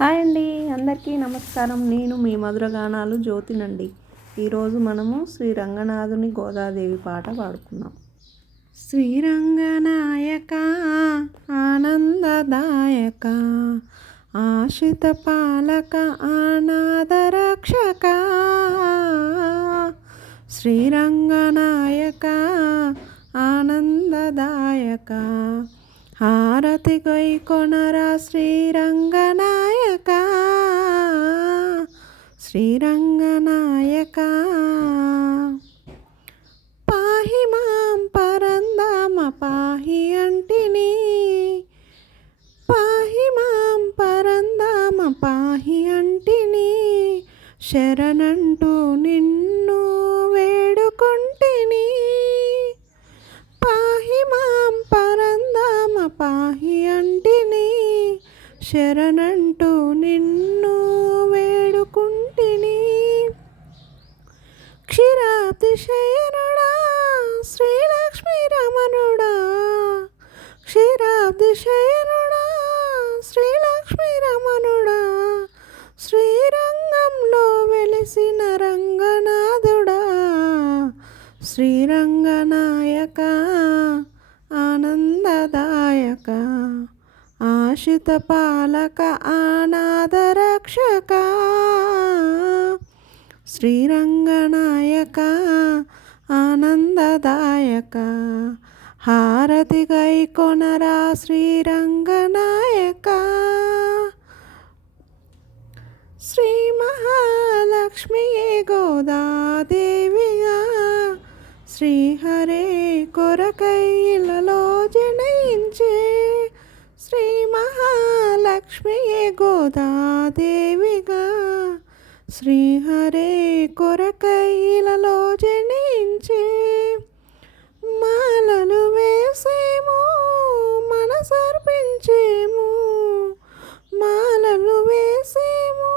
Hi అండి అందరికీ నమస్కారం. నేను మీ మధురగానాలు జ్యోతినండి. ఈరోజు మనము శ్రీ రంగనాథుని గోదాదేవి పాట పాడుకున్నాం శ్రీరంగనాయక ఆనందదాయక ఆశిత పాలక ఆనాదరక్షక శ్రీరంగనాయక ఆనందదాయక. హారతి గొయ్ కొనరా శ్రీరంగనాయక. శ్రీరంగనాయక. పాహి మాం పరందామ పాహి అంటిని. పాహి మాం పరందామ పాహి అంటిని. శరణంటూ నిన్ను పాహి అంటిని శరణంటూ నిన్ను వేడుకుంటిని. క్షీరాబ్దిశయనుడా శ్రీలక్ష్మీ రమణుడా క్షీరాబ్దిశయనుడా శ్రీలక్ష్మీ రమణుడా శ్రీరంగంలో వెలిసిన రంగనాథుడా శ్రీరంగనా ఆశిత పాలక ఆనాదరక్షక శ్రీరంగనాయక ఆనందదాయక. హారతి గైకొనరా శ్రీరంగనాయక. శ్రీ మహాలక్ష్మియే గోదాదేవిగా శ్రీహరే కొరకైలలో జనయించే. శ్రీ మహాలక్ష్మియే గోదాదేవిగా. శ్రీహరే కొరకైలలో జనించే మాలలు వేసేము మనసర్పించేము. మాలలు వేసేము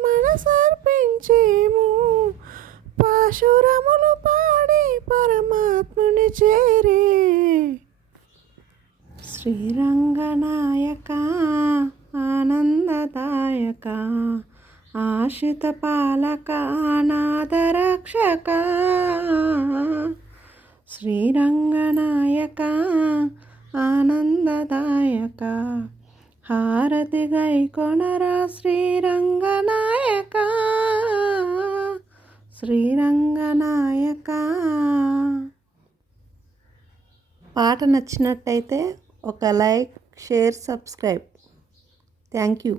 మనసర్పించేము. పాశురములు పాడి పరమాత్ముని చేరే శ్రీరంగనాయక ఆనందదాయక ఆశిత పాలక అనాథరక్షక. శ్రీరంగనాయక ఆనందదాయక హారతి గైకొనరా శ్రీరంగనాయక. శ్రీరంగనాయక. పాట నచ్చినట్టయితే ఒక like share subscribe thank you